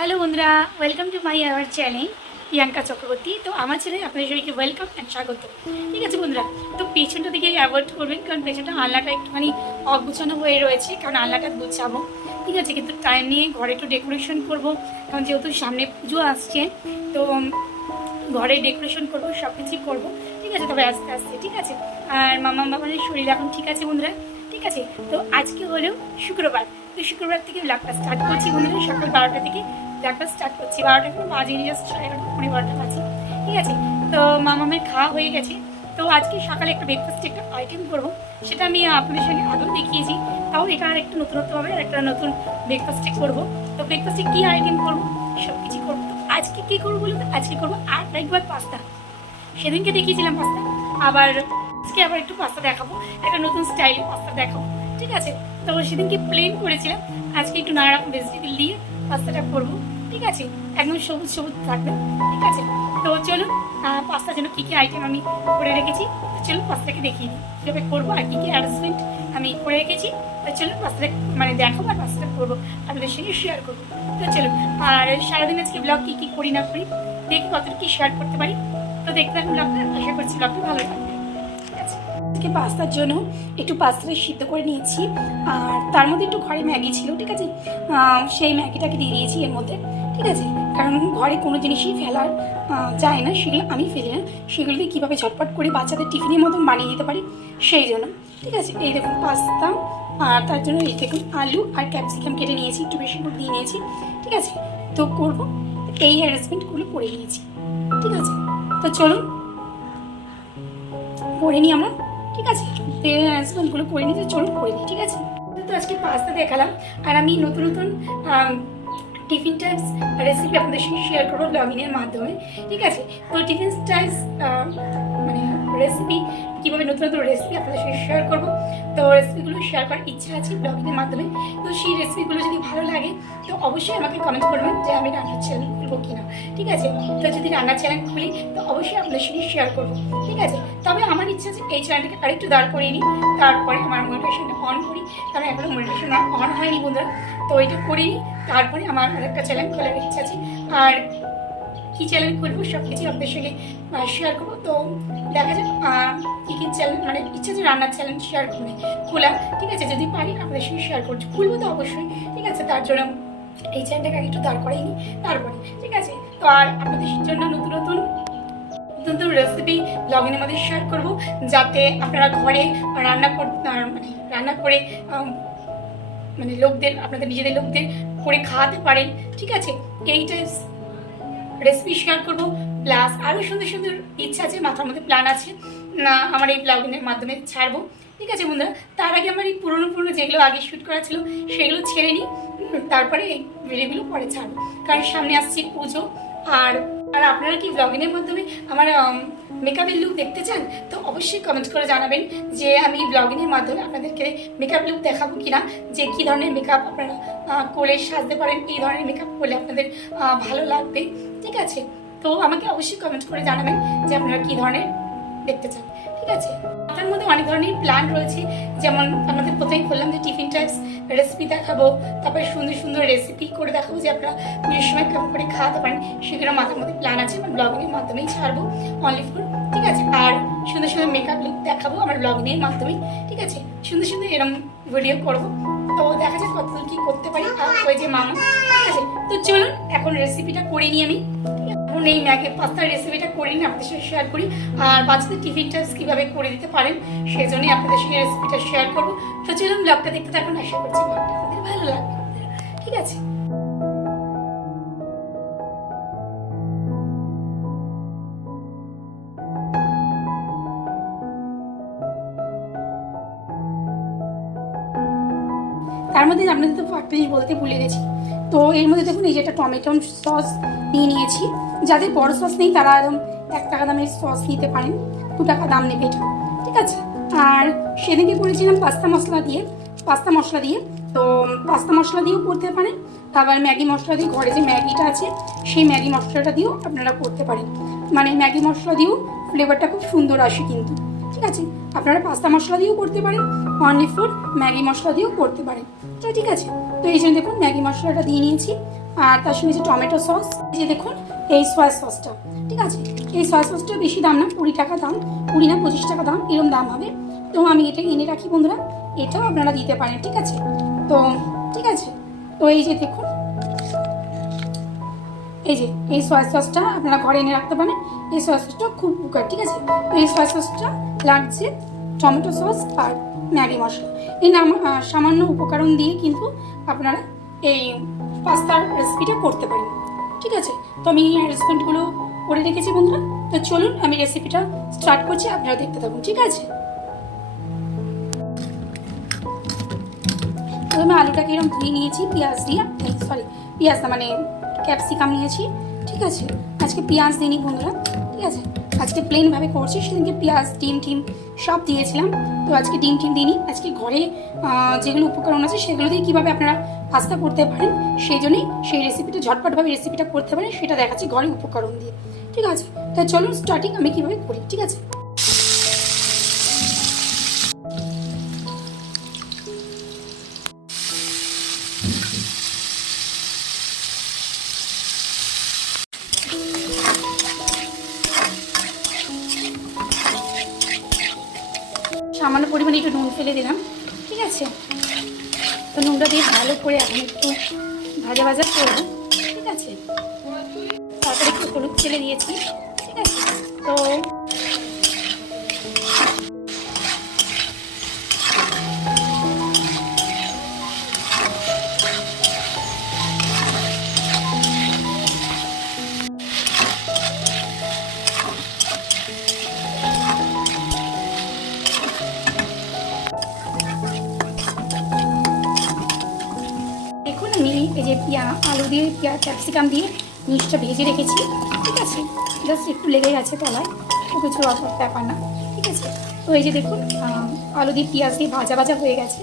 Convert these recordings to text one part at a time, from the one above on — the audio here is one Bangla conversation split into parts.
হ্যালো বন্ধুরা welcome to my our channel Priyanka Chakraborty. তো আমার ছেলে আপনাদের সবাইকে ওয়েলকাম অ্যান্ড স্বাগত। ঠিক আছে বন্ধুরা, তো পেছনটা দিকে অ্যাভয়েড করবেন, কারণ পেছনটা আলনাটা একটুখানি অগুছানো হয়ে রয়েছে, কারণ আলনাটা গুছাবো। ঠিক আছে, কিন্তু টাইম নিয়ে ঘরে একটু ডেকোরেশন করব, কারণ যেহেতু সামনে পুজো আসছে, তো ঘরে ডেকোরেশন করব সব কিছুই করব। ঠিক আছে, তবে আস্তে আস্তে, ঠিক আছে? আর মামা বাবানের শরীর এখন ঠিক আছে বন্ধুরা? ঠিক আছে? তো আজকে হলো শুক্রবার। তো শুক্রবার থেকে ব্লাগটা স্টার্ট করছি বন্ধুরা, সকাল বারোটা থেকে। ব্লাগটা স্টার্ট করছি। বারোটা এখন বাজে জাস্ট সাড়ে এগারোটা পনেরো বারোটা বাজে ঠিক আছে? তো মামামের খাওয়া হয়ে গেছে। তো আজকে সকালে একটা ব্রেকফাস্ট একটা আইটেম করব। সেটা আমি আপনাদের সঙ্গে আগেও দেখিয়েছি। তাও এটা আর একটু নতুনত্বভাবে আর একটা নতুন ব্রেকফাস্টে করব। তো ব্রেকফাস্টে কী আইটেম করব? সব কিছু করব। তো আজকে কী করব বলতো আজকে করব আর একবার পাস্তা সেদিনকে দেখিয়েছিলাম পাস্তা আবার আজকে আবার একটু পাস্তা দেখাবো। একটা নতুন স্টাইলে পাস্তা দেখাবো। ঠিক আছে? তো সেদিনকে প্লেন করেছিলাম। আজকে একটু নানা রকম ভেজিটেবল দিয়ে পাস্তাটা করব। ঠিক আছে? একদম সবুজ সবুজ থাকবে। ঠিক আছে? তো চলুন পাস্তার জন্য কী কী আইটেম আমি করে রেখেছি? তো চলুন পাস্তাকে দেখিয়ে কীভাবে করব আর কী কী অ্যারেঞ্জমেন্ট আমি করে রেখেছি? তো চলুন পাস্তাটা মানে দেখাবো আর পাস্তাটা করব, আপনাদের সঙ্গে শেয়ার করব। তো চলুন, আর সারাদিন আজকে ব্লগ কী কী করি না করি দেখি কতটা কী শেয়ার করতে পারি। তো দেখতে থাকুন ব্লগটা আশা করছি ব্লগটা ভালো লাগবে। আজকে পাস্তার জন্য একটু পাস্তাটা সিদ্ধ করে নিয়েছি, আর তার মধ্যে একটু ঘরে ম্যাগি ছিল, ঠিক আছে? সেই ম্যাগিটাকে দিয়ে দিয়েছি এর মধ্যে। ঠিক আছে? কারণ ঘরে কোনো জিনিসই ফেলার যায় না, সেগুলো আমি ফেলি না। সেগুলোকে কীভাবে ঝটপট করে বাচ্চাদের টিফিনের মতন বানিয়ে দিতে পারি? সেই জন্য। ঠিক আছে? এই দেখুন পাস্তা, আর তার জন্য এই দেখুন আলু আর ক্যাপসিকাম কেটে নিয়েছি, একটু বেশি করে দিয়ে নিয়েছি। ঠিক আছে? তো করব। এই অ্যারেঞ্জমেন্টগুলো করে নিয়েছি। ঠিক আছে? তো চলুন। করে নিই আমরা। ঠিক আছে? তেল অ্যারেঞ্জমেন্টগুলো করে নিতে চলুন করে নিই। ঠিক আছে? তো আজকে পাস্তা দেখালাম, আর আমি নতুন নতুন টিফিন টাইপস রেসিপি আপনাদের সঙ্গে শেয়ার করব ব্লগিংয়ের মাধ্যমে। ঠিক আছে? তো টিফিন টাইপস মানে রেসিপি কীভাবে নতুন নতুন রেসিপি আপনাদের সঙ্গে শেয়ার করব। তো রেসিপিগুলো শেয়ার করার ইচ্ছা আছে ব্লগিংয়ের মাধ্যমে। তো সেই রেসিপিগুলো যদি ভালো লাগে, তো অবশ্যই আমাকে কমেন্ট করবেন যে আমি রান্নার চ্যানেল খুলবো কিনা। ঠিক আছে? তো যদি রান্নার চ্যানেল খুলি, তো অবশ্যই আপনাদের সঙ্গে শেয়ার করব। ঠিক আছে? তবে আমার ইচ্ছা আছে এই চ্যানেলটাকে আরেকটু দাঁড় করিয়ে নিই। তারপরে আমার মোটিভেশনটা অন করি। কারণ এখনও মোটিভেশন অন হয়নি বন্ধুরা। তো এটা করি তারপরে আমার আরেকটা চ্যানেল খোলার ইচ্ছা আছে। আর কী চ্যানেল খুলবো সব কিছু আপনাদের সঙ্গে শেয়ার করব। তো দেখা যাক কী কী চ্যানেল মানে ইচ্ছা আছে রান্নার চ্যানেল শেয়ার করবে। খোলা, ঠিক আছে? যদি পারি, আপনাদের সঙ্গে শেয়ার করছি। খুলবো তো অবশ্যই, ঠিক আছে? তার জন্য এই চ্যানেলটাকে আগে একটু দাঁড় করাইনি, তারপরে, ঠিক আছে? তো আর আপনাদের জন্য নতুন নতুন নতুন নতুন রেসিপি ব্লগিংয়ের মধ্যে শেয়ার করব, যাতে আপনারা ঘরে রান্না করতে মানে রান্না করে মানে লোকদের, আপনাদের নিজেদের লোকদের করে খাওয়াতে পারেন, ঠিক আছে? এই টাইপস রেসিপি শেয়ার করব প্লাস আরও সুন্দর সুন্দর ইচ্ছা আছে, মাথার মধ্যে প্ল্যান আছে, না, আমার এই ব্লগিংয়ের মাধ্যমে ছাড়বো। ঠিক আছে বন্ধুরা, তার আগে আমার এই পুরনো পুরনো যেগুলো আগে শ্যুট করা ছিল, সেগুলো ছেড়ে নিই তারপরে এই ভিডিওগুলো পরে ছাড়বো। কারণ সামনে আসছে পুজো, আর আর আপনারা কি ব্লগিংয়ের মাধ্যমে আমার মেকআপের লুক দেখতে চান, তো অবশ্যই কমেন্ট করে জানাবেন যে আমি ব্লগিংয়ের মাধ্যমে আপনাদেরকে মেকআপ লুক দেখাবো কিনা, যে কী ধরনের মেকআপ আপনারা করে সাজতে পারেন, এই ধরনের মেকআপ করলে আপনাদের ভালো লাগবে। ঠিক আছে? তো আমাকে অবশ্যই কমেন্ট করে জানাবেন যে আপনারা কী ধরনের দেখতে চান। ঠিক আছে? তার মধ্যে অনেক ধরনের প্ল্যান রয়েছে। যেমন আমাদের প্রথমেই বললাম যে টিফিন টাইপস রেসিপি দেখাবো, তারপরে সুন্দর সুন্দর রেসিপি করে দেখাবো যে আপনারা পুজোর সময় কেমন করে খাওয়াতে পারেন। সেগুলো মাথার মধ্যে প্ল্যান আছে, আমার ব্লগিংয়ের মাধ্যমেই ছাড়বো। অনলি ফর ঠিক আছে? আর সুন্দর সুন্দর মেকআপ লুক দেখাবো আমার ব্লগিংয়ের মাধ্যমেই, ঠিক আছে? সুন্দর সুন্দর এরকম ভিডিও করব। তো দেখা যাক কতদূর কি করতে পারি। ওই যে মামা, ঠিক আছে? তো চলুন, এখন রেসিপিটা করে নিই আমি? এখন এই ম্যাগি পাস্তার রেসিপিটা করি নিই আপনাদের সাথে শেয়ার করি। আর বাচ্চাদের টিফিন টাইপস কীভাবে করে দিতে পারেন সেই জন্যই আপনাদের সঙ্গে রেসিপিটা শেয়ার করব। তো চলুন ব্লগটা দেখতে থাকুন, আশা করছি আপনাদের ভালো লাগবে। ঠিক আছে? তার মধ্যে আপনাদের তো একটা জিনিস বলতে ভুলে গেছি। তো এর মধ্যে দেখুন, এই যে একটা টমেটো সস নিয়ে নিয়েছি। যাদের বড় সস নেই তারা একদম এক টাকা দামের সস নিতে পারেন, দু টাকা দাম নেবে এটা, ঠিক আছে? আর সেদিনকে করেছিলাম পাস্তা মশলা দিয়ে পাস্তা মশলা দিয়ে, তো পাস্তা মশলা দিয়েও করতে পারেন, আবার ম্যাগি মশলা দিয়ে, ঘরে যে ম্যাগিটা আছে, সেই ম্যাগি মশলাটা দিয়েও আপনারা করতে পারেন। মানে ম্যাগি মশলা দিয়েও ফ্লেভারটা খুব সুন্দর আসে কিন্তু, ঠিক আছে? আপনারা পাস্তা মশলা দিয়েও করতে পারেন অনলি ফর ম্যাগি মশলা দিয়েও করতে পারেন, তো ঠিক আছে? তো এই জন্য দেখুন ম্যাগি মশলাটা দিয়ে নিয়েছি, আর তার সঙ্গে যে টমেটো সস যে দেখুন এই সয়া সসটা ঠিক আছে? এই সয়া সসটা বেশি দাম না, কুড়ি টাকা দাম। কুড়ি না পঁচিশ টাকা দাম এরকম দাম হবে। তো আমি এটা এনে রাখি বন্ধুরা। এটাও আপনারা দিতে পারেন, ঠিক আছে? তো, ঠিক আছে? তো এই যে দেখুন, এই যে, এই সয়া সসটা আপনারা ঘরে এনে রাখতে পারেন। এই সয়া সসটা খুব উপকার, ঠিক আছে? তো এই সয়া সসটা লাগছে টমেটো সস আর ম্যাগি মশলা। এই নাম সামান্য উপকরণ দিয়ে কিন্তু আপনারা এই পাস্তার রেসিপিটা করতে পারেন। ঠিক আছে, তো আমি অ্যারেঞ্জমেন্টগুলো করে রেখেছি বন্ধুরা। তো চলুন, আমি রেসিপিটা স্টার্ট করছি, আপনারা দেখতে থাকুন, ঠিক আছে? প্রথমে আলুটাকে এরকম ধুয়ে নিয়েছি, পেঁয়াজ দিয়ে সরি পেঁয়াজ মানে ক্যাপসিকাম নিয়েছি, ঠিক আছে? আজকে পেঁয়াজ দিইনি বন্ধুরা, ঠিক আছে? আজকে প্লেনভাবে করছি, সেদিনকে পেঁয়াজ, ডিম টিম সব দিয়েছিলাম। তো আজকে ডিম টিম দিইনি, আজকে ঘরে যেগুলো উপকরণ আছে সেগুলো দিয়ে কীভাবে আপনারা পাস্তা করতে পারেন, সেই জন্যই সেই রেসিপিটা ঝটপটভাবে রেসিপিটা করতে পারেন, সেটা দেখাচ্ছি ঘরে উপকরণ দিয়ে। ঠিক আছে? তো চলুন স্টার্টিং আমি কীভাবে করি, ঠিক আছে? সামান্য পরিমাণে একটু নুন ফেলে দিলাম, ঠিক আছে? তো নুনটা দিয়ে ভালো করে এখন একটু ভাজা ভাজা করব। ঠিক আছে? তারপরে একটু হলুদ ছেলে দিয়েছি। ঠিক আছে? তো আলু দিয়ে, পেঁয়াজ, ক্যাপসিকাম দিয়ে মিষ্টিটা ভেজে রেখেছি। ঠিক আছে? জাস্ট একটু লেগে গেছে তলায়। তো কিছু ব্যাপার না। ঠিক আছে? তো এই যে দেখুন আলু দিয়ে পেঁয়াজ দিয়ে ভাজা ভাজা হয়ে গেছে।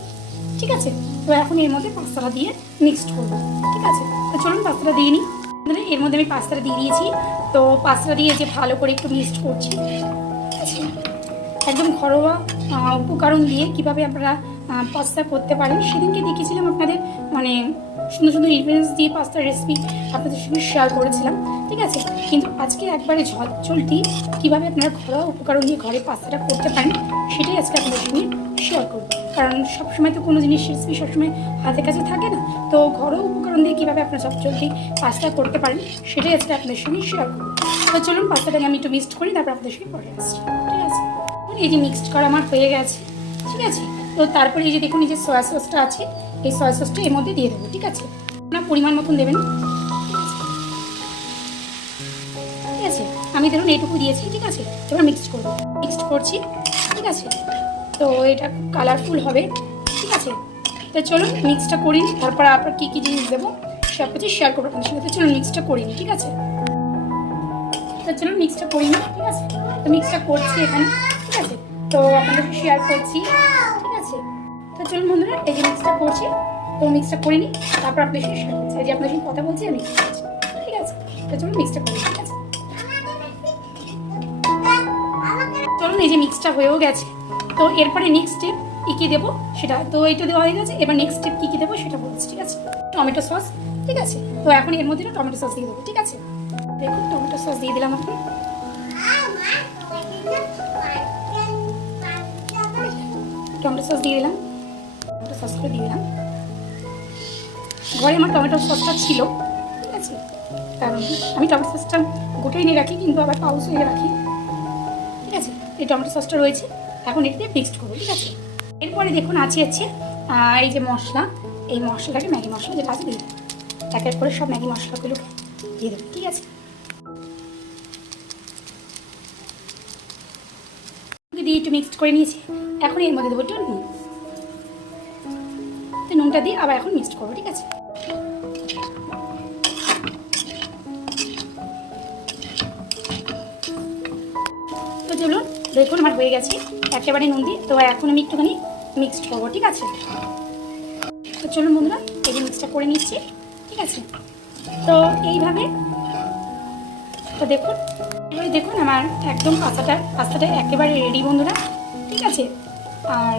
ঠিক আছে? তো এখন এর মধ্যে পাস্তাটা দিয়ে মিক্সড করব। ঠিক আছে? তো চলুন পাস্তাটা দিয়ে নিই। এর মধ্যে আমি পাস্তাটা দিয়ে দিয়েছি। তো পাস্তাটা দিয়ে যে ভালো করে একটু মিক্সড করছি। একদম ঘরোয়া উপকরণ দিয়ে কীভাবে আপনারা পাস্তা করতে পারেন। সেদিনকে দেখেছিলাম আপনাদের মানে সুন্দর সুন্দর ইনগ্রিডিয়েন্টস দিয়ে পাস্তার রেসিপি আপনাদের সঙ্গে শেয়ার করেছিলাম। ঠিক আছে? কিন্তু আজকে একবারে ঝলঝলটি কীভাবে আপনারা ঘরোয়া উপকরণ দিয়ে ঘরে পাস্তাটা করতে পারেন, সেটাই আজকে আপনাদের সঙ্গে শেয়ার করব। কারণ সবসময় তো কোনো জিনিস রেসিপি সবসময় হাতের কাছে থাকে না। তো ঘরোয়া উপকরণ দিয়ে কীভাবে আপনারা ঝলঝলটি পাস্তা করতে পারেন, সেটাই আজকে আপনাদের সঙ্গে শেয়ার করব। তো চলুন পাস্তাটাকে আমি একটু মিক্সড করি, তারপর আপনাদের সঙ্গে পরে আসছি। ঠিক আছে? এই যে মিক্সড করা আমার হয়ে গেছে। ঠিক আছে? তো তারপরে এই যে দেখুন, এই যে সয়া সসটা আছে, এই সয়া সসটা এর মধ্যে দিয়ে দেবো, ঠিক আছে? আপনার পরিমাণ মতন দেবেন। ঠিক আছে? আমি ধরুন এইটুকু দিয়েছি, ঠিক আছে? এবার মিক্সড করব। মিক্সড করছি, ঠিক আছে? তো এটা কালারফুল হবে, ঠিক আছে? তো চলুন মিক্সটা করি তারপর আপনার কী কী জিনিস দেবো সব কিছু শেয়ার করব আপনার সঙ্গে তো চলুন মিক্সটা করিনি ঠিক আছে? তো চলুন মিক্সটা করি না ঠিক আছে? তো মিক্সটা করছি এখানে, ঠিক আছে? তো আপনাদের শেয়ার করছি। চলুন বন্ধুরা, এই যে মিক্সটা করছি, তো মিক্সটা করে নিই, তারপর আপনাদের সঙ্গে শেয়ার যে আপনাদের সঙ্গে কথা বলছি, আমি ঠিক আছে? তো চলুন মিক্সটা করি ঠিক আছে? চলুন, এই যে মিক্সটা হয়েও গেছে। তো এরপরে নেক্সট স্টেপ কী কী দেবো সেটা তো এইটা দেওয়া হয়ে গেছে। এবার নেক্সট স্টেপ কী কী দেবো সেটা বলছি, ঠিক আছে? টমেটো সস ঠিক আছে? তো এখন এর মধ্যে টমেটো সস দিয়ে দেবো, ঠিক আছে? দেখুন, টমেটো সস দিয়ে দিলাম আপনি টমেটো সস দিয়ে দিলাম। সস করে দিলাম। ঘরে আমার টমেটো সসটা ছিল, ঠিক আছে? কারণ আমি টমেটো সসটা গোটাই নিয়ে রাখি, কিন্তু আবার পাউস হয়ে রাখি। ঠিক আছে? এই টমেটো সসটা রয়েছে, এখন এটা দিয়ে মিক্সড করব, ঠিক আছে? এরপরে দেখুন, আছে হচ্ছে এই যে মশলা। এই মশলাটাকে ম্যাগি মশলা যেটা আছে দিয়ে এক এক করে সব ম্যাগি মশলাগুলোকে দিয়ে দেবো, ঠিক আছে? দিয়ে একটু মিক্সড করে নিয়েছি। এখন এর মধ্যে দেবো একটু নুন। নুনটা দিয়ে আবার এখন মিক্সড করব, ঠিক আছে? তো চলুন, দেখুন আমার হয়ে গেছে। একেবারে নুন দিয়ে। তো এখন আমি একটুখানি মিক্সড করব, ঠিক আছে? তো চলুন বন্ধুরা, এই মিক্সটা করে নিচ্ছি, ঠিক আছে? তো এইভাবে, তো দেখুন এবারে দেখুন আমার একদম পাস্তাটা পাস্তাটা একেবারে রেডি বন্ধুরা, ঠিক আছে? আর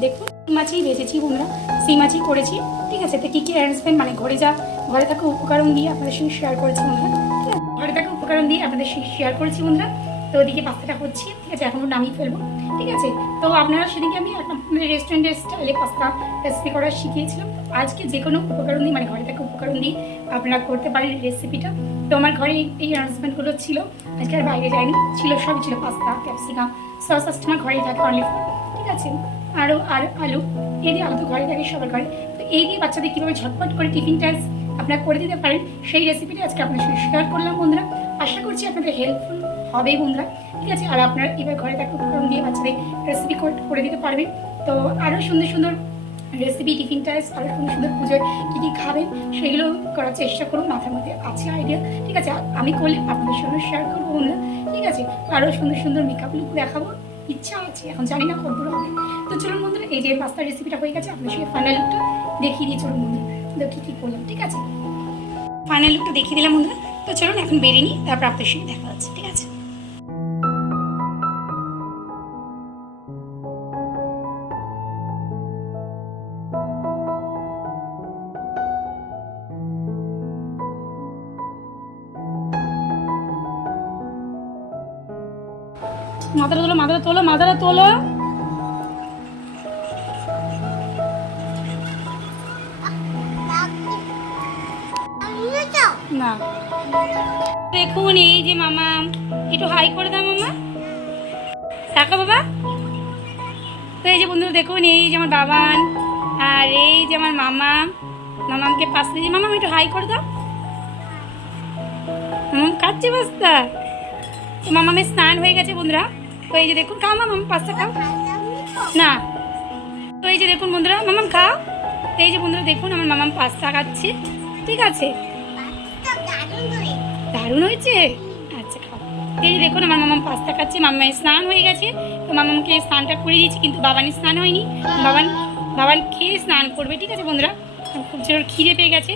দেখুন মাছই ভেজেছি বন্ধুরা সি মাছই করেছি, ঠিক আছে? তো কী কী অ্যারেঞ্জমেন্ট মানে ঘরে যা, ঘরে থাকা উপকরণ দিয়ে আপনাদের সঙ্গে শেয়ার করেছি বন্ধুরা, ঠিক আছে? ঘরে থাকা উপকরণ দিয়ে আপনাদের সঙ্গে শেয়ার করেছি বন্ধুরা, তো ওদিকে পাস্তাটা হচ্ছে, ঠিক আছে? এখনও নামিয়ে ফেলব, ঠিক আছে? তো আপনারা সেদিকে আমি আপনাদের রেস্টুরেন্টের স্টাইলে পাস্তা রেসিপি করা শিখিয়েছিলাম। আজকে যে কোনো উপকরণ দিয়ে মানে ঘরে থাকা উপকরণ দিয়ে আপনারা করতে পারেন রেসিপিটা তো আমার ঘরে এই- অ্যারেঞ্জমেন্টগুলো ছিল, আজকে আর বাইরে যায়নি ছিল সবই ছিল পাস্তা, ক্যাপসিকাম সস আসছে আমার ঘরেই থাকে অনলি ঠিক আছে? আরও আর আলু এই দিয়ে তো ঘরে থাকে সবার ঘরে। তো এই দিয়ে বাচ্চাদের কীভাবে ঝটপট করে টিফিন টাইস আপনারা করে দিতে পারেন, সেই রেসিপিটা আজকে আপনার সঙ্গে শেয়ার করলাম বন্ধুরা। আশা করছি আপনাদের হেল্পফুল হবেই বন্ধুরা। ঠিক আছে, আর আপনারা এবার ঘরে থাকা উপকরণ দিয়ে বাচ্চাদের রেসিপি করে দিতে পারবেন। তো আরও সুন্দর সুন্দর রেসিপি টিফিন টাইস আরও সুন্দর সুন্দর পুজোয় কী কী খাবেন, সেগুলো করার চেষ্টা করুন। মাথার মধ্যে আছে আইডিয়া ঠিক আছে, আমি করলে আপনাদের সঙ্গে শেয়ার করব বন্ধুরা। ঠিক আছে আরও সুন্দর সুন্দর মেকআপ লুক দেখাবো। ইচ্ছা আছে, এখন জানি না কতগুলো হবে। তো চলুন বন্ধুরা, এই যে পাস্তার রেসিপিটা হয়ে গেছে আপনার সঙ্গে ফাইনাল লুকটা দেখিয়ে দিয়ে চলুন বন্ধুরা। তো কী কী করলাম, ঠিক আছে? ফাইনাল লুকটা দেখিয়ে দিলাম বন্ধুরা। তো চলুন, এখন বেরিয়ে নিই, তারপর আপনার সঙ্গে দেখা যাচ্ছে ঠিক আছে? মাথাটা তোলো মাথাটা তোলো মাথাটা তোলো। না। দেখুন এই যে মামা, একটু হাই করে দাও মামা। টাকা বাবা। তো এই যে বন্ধুরা, দেখুন এই যে আমার বাবান আর এই যে আমার মামা। মামামকে পাশে দিয়ে মামা, একটু হাই করে দাও। মামাম কাটছে পাস্তা তো মামামের স্নান হয়ে গেছে বন্ধুরা। তো এই যে দেখুন, খাও মামাম পাস্তা খাও। না, তো এই যে দেখুন বন্ধুরা মামাম খাও। তো এই যে বন্ধুরা দেখুন, আমার মামাম পাস্তা খাচ্ছে। ঠিক আছে? দারুণ হয়েছে? আচ্ছা খাও। এই যে দেখুন, আমার মামাম পাস্তা খাচ্ছে মামার স্নান হয়ে গেছে। তো মামামকে স্নানটা করে দিয়েছি, কিন্তু বাবানের স্নান হয়নি। বাবান বাবান খেয়ে স্নান করবে, ঠিক আছে বন্ধুরা? খুব জোর খিদে পেয়ে গেছে।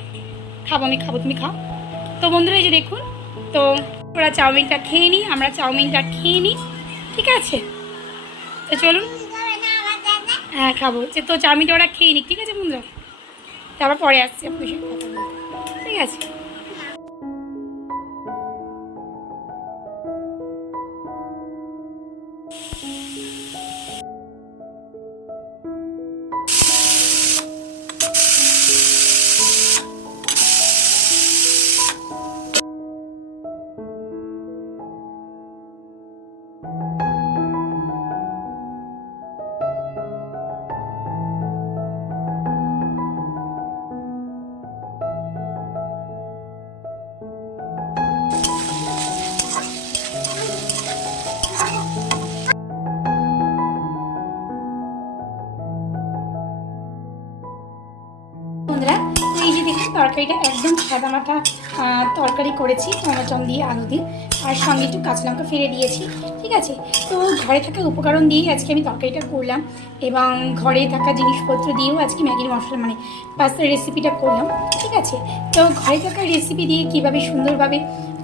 খাব, আমি খাব, তুমি খাও। তো বন্ধুরা, এই যে দেখুন, তো ওরা চাউমিনটা খেয়ে নিই আমরা চাউমিনটা খেয়ে নিই ঠিক আছে? তো চলুন। হ্যাঁ খাব। যে তো চাউমিনটা ওরা খেয়ে নিক, ঠিক আছে বন্ধুরা? তারপর পরে আসছি। ঠিক আছে। তরকারিটা একদম সাদা মাটা তরকারি করেছি টমেটম দিয়ে আলু দিয়ে। আর সঙ্গে একটু কাঁচা লঙ্কা ফেলে দিয়েছি, ঠিক আছে? তো ঘরে থাকা উপকরণ দিয়েই আজকে আমি তরকারিটা করলাম এবং ঘরে থাকা জিনিসপত্র দিয়েও আজকে ম্যাগির মশলা মানে পাস্তার রেসিপিটা করলাম, ঠিক আছে? তো ঘরে থাকা রেসিপি দিয়ে কীভাবে সুন্দরভাবে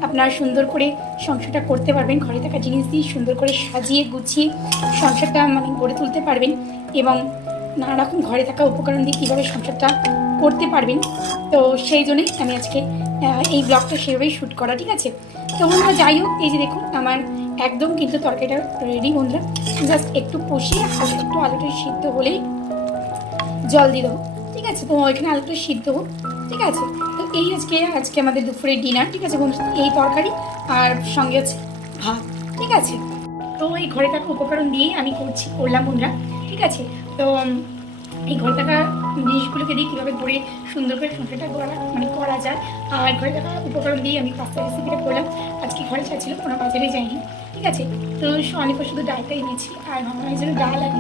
আপনারা সুন্দর করে সংসারটা করতে পারবেন, ঘরে থাকা জিনিস দিয়ে সুন্দর করে সাজিয়ে গুছিয়ে সংসারটা মানে গড়ে তুলতে পারবেন এবং নানা রকম ঘরে থাকা উপকরণ দিয়ে কীভাবে সংসারটা করতে পারবেন। তো সেই জন্যই আমি আজকে এই ব্লগটা সেভাবেই শ্যুট করা, ঠিক আছে? তো বন্ধুরা, যাই হোক, এই যে দেখুন, আমার একদম কিন্তু তরকারিটা রেডি বন্ধুরা। জাস্ট একটু কষিয়ে হালকা একটু আলুটা সিদ্ধ হলেই জল দিয়ে দেবো, ঠিক আছে? তো ওইখানে আলুটা সিদ্ধ হোক, ঠিক আছে? তো এই আজকে আজকে আমাদের দুপুরের ডিনার ঠিক আছে বন্ধু এই তরকারি আর সঙ্গে আছে ভাত, ঠিক আছে? তো এই ঘরে থাকা উপকরণ দিয়ে আমি করছি, করলাম বন্ধুরা। ঠিক আছে, তো এই ঘরে থাকা জিনিসগুলোকে দিয়ে কীভাবে করে সুন্দর করে সংসারটা করা মানে করা যায়, আর ঘরে থাকা উপকরণ দিয়ে আমি পাস্তা রেসিপিটা করলাম। আজকে ঘরে যা ছিল কোনো বাজারে যাইনি, ঠিক আছে? তো, অনেক শুধু ডালটাই নিয়েছি আর মামার জন্য ডাল আর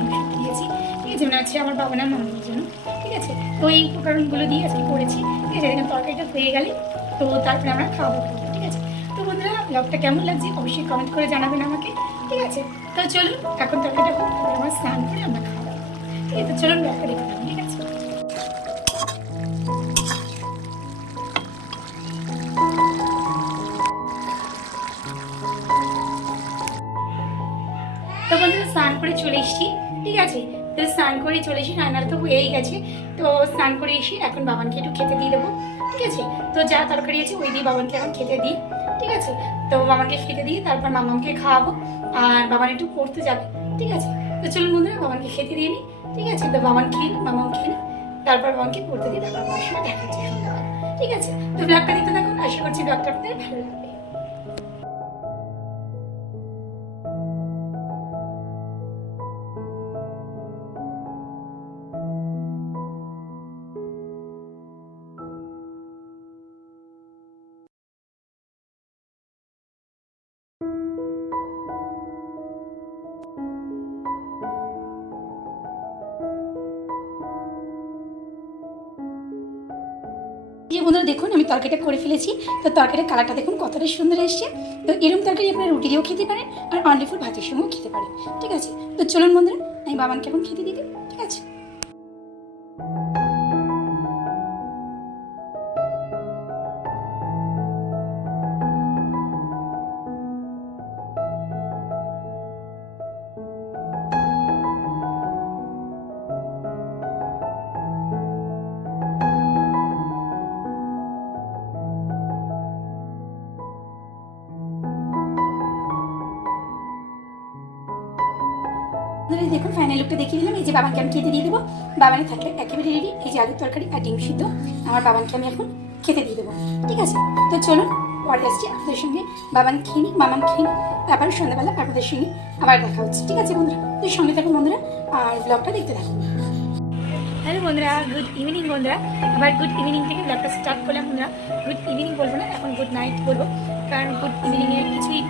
দিয়েছি, ঠিক আছে? মানে আছে আমার বাবা না মামার জন্য, ঠিক আছে? তো, এই উপকরণগুলো দিয়ে আজকে করেছি, ঠিক আছে? এখানে তরকারিটা হয়ে গেলে, তো, তারপরে আমরা খাওয়া দাওয়া ঠিক আছে? তো, বন্ধুরা, ব্লগটা কেমন লাগছে অবশ্যই কমেন্ট করে জানাবেন আমাকে, ঠিক আছে? তো, চলুন, এখন তরকারিটা হোক আমরা স্নান করে আমরা আছে চলুন, দেখে ঠিক তো বন্ধুরা স্নান করে চলে এসেছি, ঠিক আছে? তো স্নান করে চলে এসে রান্নাটা তো হয়েই গেছে। তো স্নান করে এসে এখন বাবানকে একটু খেতে দিয়ে দেবো, ঠিক আছে? তো যা তরকারি আছে, ওই দিয়ে বাবানকে এখন খেতে দিই, ঠিক আছে? তো বাবানকে খেতে দিয়ে তারপর মামাকে খাওয়াবো, আর বাবান একটু পড়তে যাবে, ঠিক আছে? তো চলুন বন্ধুরা, বাবানকে খেতে দিয়ে নিই ঠিক আছে, তো বামান খেয়ে মামাও খেয়ে তারপর বাবানকে পড়তে দিয়ে তারপর আমার দেখা সন্ধ্যাবেলা। ঠিক আছে, তো ব্লগটা দিতে থাকুন, আশা করছি ব্লগটা আপনাদের ভালো লাগবে। বন্ধুরা দেখুন, আমি তরকারিটা করে ফেলেছি। তো তরকারির কালারটা দেখুন কতটা সুন্দর এসছে। তো এরম তরকারি আপনারা রুটি দিয়েও খেতে পারেন আর অনলি ফুল ভাতের সঙ্গেও খেতে পারেন। ঠিক আছে? তো চলুন বন্ধুরা, আমি বাবানকে এখন খেতে দিতে ঠিক আছে? ফাইনাল দেখিয়ে দিলাম, এই যে বাবানকে আমি খেতে দিয়ে দেবো। বাবানে থাকলে একেবারে রেডি এই যে আলুর তরকারি আর ডিম সিদ্ধ। আমার বাবানকে আমি এখন খেতে দিয়ে দেবো, ঠিক আছে? তো চলুন, পরে আসছি আপনাদের সঙ্গে। বাবান খেয়ে নিই মামান খেয়ে নিই তারপরে সন্ধ্যাবেলা আপনাদের সঙ্গে আবার দেখা হচ্ছে, ঠিক আছে বন্ধুরা? তো সঙ্গে থাকুন বন্ধুরা, আর ব্লগটা দেখতে থাকুন। হ্যালো বন্ধুরা গুড ইভিনিং বন্ধুরা। আবার গুড ইভিনিং থেকে ব্লগটা স্টার্ট করলাম বন্ধুরা। গুড ইভিনিং বলব না, এখন গুড নাইট বলব। কারণ গুড ইভিনিংয়ে কিছুই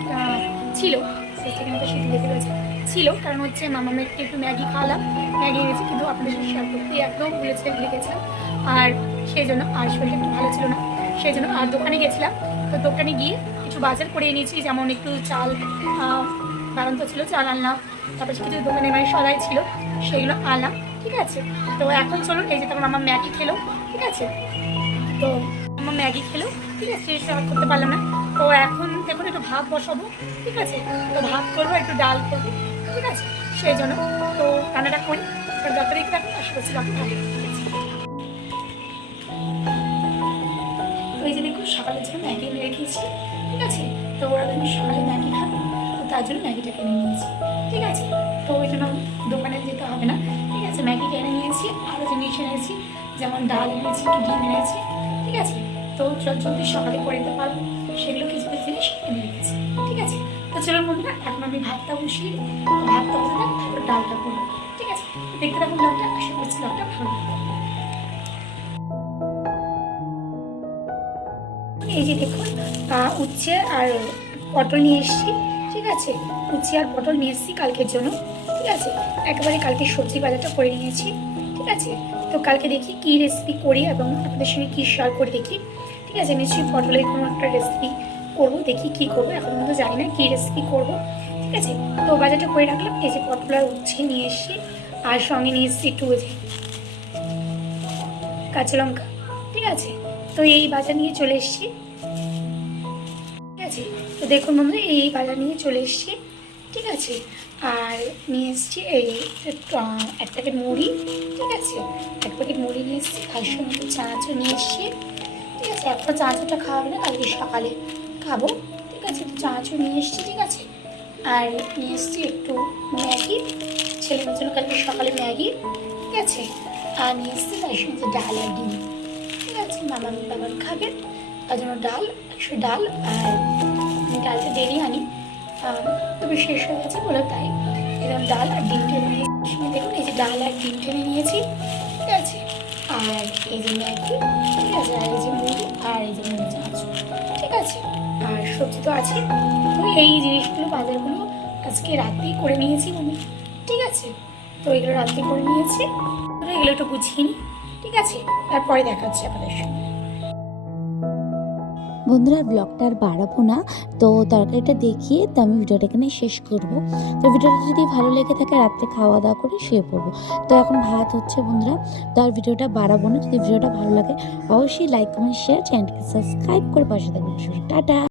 ছিল সেখানে তো সেটি দেখে রয়েছে। ছিল, কারণ হচ্ছে মামা মেয়েকে একটু ম্যাগি খাওয়ালাম, ম্যাগি এনেছি, কিন্তু আপনাদের সাথে শেয়ার করতে একদম ভুলেছে লিখেছিলাম আর সেই জন্য আর শরীরটা একটু ভালো ছিল না। সেই জন্য আর দোকানে গেছিলাম, তো দোকানে গিয়ে কিছু বাজার করে এনেছি, যেমন একটু চাল বারান্ত ছিল, চাল আনলাম, তারপর কিছু দোকানে মানে সদাই ছিল সেগুলো আনলাম, ঠিক আছে? তো এখন চলুন, এই যে তখন আমার ম্যাগি খেলো, ঠিক আছে? তো আমার ম্যাগি খেলো, ঠিক আছে শেয়ার করতে পারলাম না। তো এখন দেখুন, একটু ভাত বসাবো, ঠিক আছে? তো ভাত করব, একটু ডাল করব ঠিক আছে, সেই জন্য তো রান্নাটা করি। তো যত রেখে আশা করছি বাকি ভালো তো এই যে দেখুন সকালের জন্য ম্যাগি এনে রেখেছি, ঠিক আছে? তো ওরা আমি সকালে ম্যাগি খাব তার জন্য ম্যাগিটা কিনে নিয়েছি, ঠিক আছে? তো ওই জন্য দোকানে যেতে হবে না, ঠিক আছে? ম্যাগি কিনে নিয়েছি, আরও জিনিস এনেছি, যেমন ডাল এনেছি, ডিম এনেছি, ঠিক আছে? তো যদি সকালে করে দিতে পারব। চলুন বন্ধুরা এখন আমি ভাতটা বসিয়ে, ভাতটা বসে তারপর ডালটা করব। ঠিক আছে? দেখতে থাকুন ব্লগটা, আশা করছি ব্লগটা ভালো এই যে দেখুন উচ্ছে আর পটল নিয়ে এসেছি, ঠিক আছে? উচ্ছে আর পটল নিয়ে এসেছি কালকের জন্য, ঠিক আছে? একেবারে কালকে সবজি বাজারটা করে নিয়েছি, ঠিক আছে? তো কালকে দেখি কি রেসিপি করি এবং আপনাদের সঙ্গে কী শেয়ার করে দেখি, ঠিক আছে? নিশ্চয়ই পটলের কোনো একটা রেসিপি করব, দেখি কি করব। এখন পর্যন্ত জানি না কী রেসিপি করব। ঠিক আছে? তো বাজারটা করে রাখলাম। এই যে পটল আর উচ্ছে নিয়ে এসেছি। আর সঙ্গে নিয়ে এসেছি একটু কাঁচা লঙ্কা। ঠিক আছে? তো এই বাজার নিয়ে চলে এসছি। ঠিক আছে? তো দেখুন বন্ধুরা, এই বাজার নিয়ে চলে এসছি। ঠিক আছে? আর নিয়ে এসেছি এই এক প্যাকেট মুড়ি। ঠিক আছে? এক প্যাকেট মুড়ি নিয়ে এসেছি। তার সঙ্গে চানাচু নিয়ে এসেছি। ঠিক আছে? একটা চানাচুটা খাওয়াবে না? কালকে সকালে। খাব। ঠিক আছে তো চানাচু নিয়ে এসেছি, ঠিক আছে? আর নিয়ে এসেছি একটু ম্যাগি। ছেলে মেয়ের কালকে সকালে ম্যাগি, ঠিক আছে? আর নিয়ে এসেছি তার সঙ্গে ডাল আর ডিম। ঠিক আছে, মামা বাবার খাবে। তার জন্য ডাল, একশো ডাল, আর ডালটা দেরি আনি। তবে শেষ হয়ে গেছে বলে তাই এরকম ডাল আর ডিম টেনে নিয়েছি দেখুন, এই যে ডাল আর ডিম টেনে নিয়েছি, ঠিক আছে? আর এই যে ম্যাগি, ঠিক আছে? আর এই যে মুড়ি, আর এই যে মুড়ি চানাচু ঠিক আছে? সবজি তো আছে। তো এই জিনিসগুলো বাজারগুলো আজকে রাতেই করে নিয়েছি আমি ঠিক আছে? তো এগুলো রাত্রে করে নিয়েছি। এগুলো একটু গুছিয়ে নিই ঠিক আছে? তারপরে দেখা হচ্ছে আপনাদের সঙ্গে বন্ধুরা ব্লগটা আর বাড়াবো না। তো তরকারিটা দেখিয়ে তো আমি ভিডিওটা এখানে শেষ করব। তো ভিডিওটা যদি ভালো লেগে থাকে, রাত্রে খাওয়া দাওয়া করে শুয়ে পড়ব। তো এখন ভাত হচ্ছে বন্ধুরা, তো আর ভিডিওটা বাড়াবো না। যদি ভিডিওটা ভালো লাগে, অবশ্যই লাইক কমেন্ট শেয়ার চ্যানেলকে সাবস্ক্রাইব করে পাশে থাকবেন। টাটা!